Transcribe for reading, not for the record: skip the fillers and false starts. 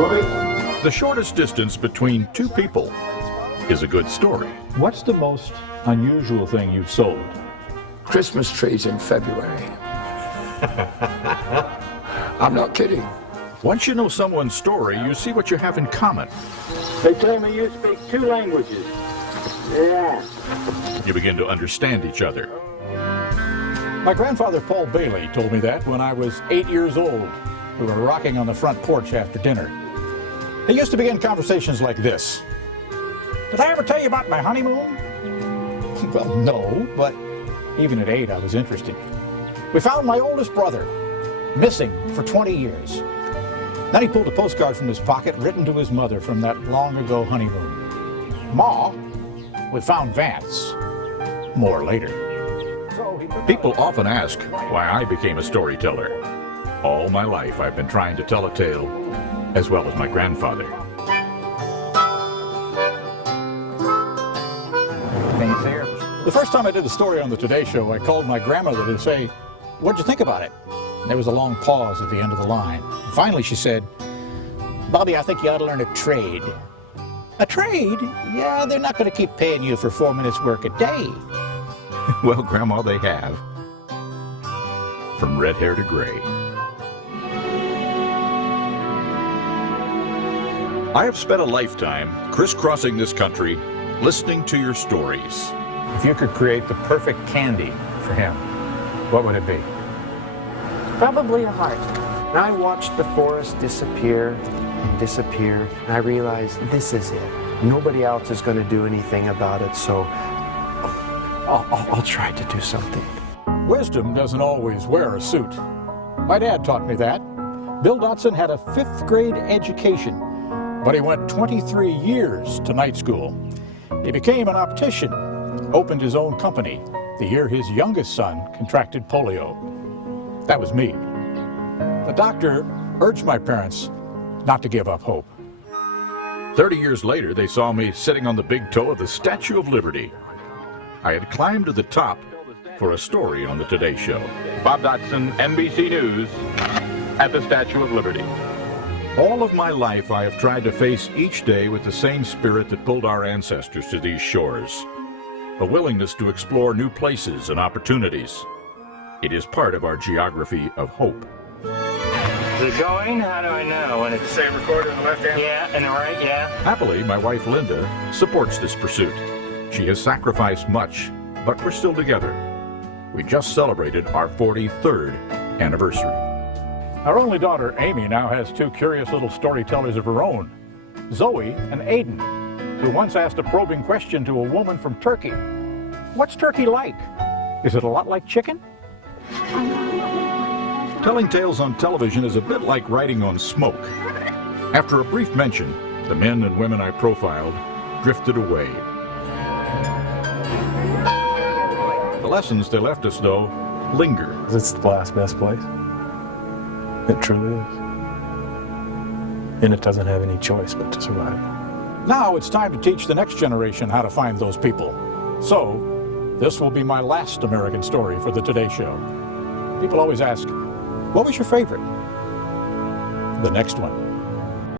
The shortest distance between two people is a good story. What's the most unusual thing you've sold? Christmas trees in February. I'm not kidding. Once you know someone's story, you see what you have in common. They tell me you speak 2 languages. Yeah. You begin to understand each other. My grandfather, Paul Bailey, told me that when I was 8 years old. We were rocking on the front porch after dinner. He used to begin conversations like this. Did I ever tell you about my honeymoon? Well, no, but even at 8, I was interested. We found my oldest brother, missing for 20 years. Then he pulled a postcard from his pocket, written to his mother from that long-ago honeymoon. Ma, we found Vance. More later. People often ask why I became a storyteller. All my life I've been trying to tell a tale, as well as my grandfather. The first time I did a story on the Today Show, I called my grandmother to say, "What'd you think about it?" And there was a long pause at the end of the line. And finally she said, "Bobby, I think you ought to learn a trade." "A trade? Yeah, they're not going to keep paying you for 4 minutes work a day." Well, Grandma, they have. From red hair to gray. I have spent a lifetime crisscrossing this country, listening to your stories. If you could create the perfect candy for him, what would it be? Probably a heart. And I watched the forest disappear and disappear, and I realized this is it. Nobody else is going to do anything about it, so I'll try to do something. Wisdom doesn't always wear a suit. My dad taught me that. Bill Dotson had a 5th grade education, but he went 23 years to night school. He became an optician, opened his own company the year his youngest son contracted polio. That was me. The doctor urged my parents not to give up hope. 30 years later, they saw me sitting on the big toe of the Statue of Liberty. I had climbed to the top for a story on the Today Show. Bob Dotson, NBC News, at the Statue of Liberty. All of my life, I have tried to face each day with the same spirit that pulled our ancestors to these shores. A willingness to explore new places and opportunities. It is part of our geography of hope. Is it going? How do I know? When it's the same recorder on the left hand? Yeah, and the right, yeah. Happily, my wife Linda supports this pursuit. She has sacrificed much, but we're still together. We just celebrated our 43rd anniversary. Our only daughter, Amy, now has 2 curious little storytellers of her own, Zoe and Aiden, who once asked a probing question to a woman from Turkey. What's Turkey like? Is it a lot like chicken? Telling tales on television is a bit like writing on smoke. After a brief mention, the men and women I profiled drifted away. The lessons they left us, though, linger. It's the last best place. It truly is. And it doesn't have any choice but to survive. Now it's time to teach the next generation how to find those people. So, this will be my last American story for the Today Show. People always ask, what was your favorite? The next one.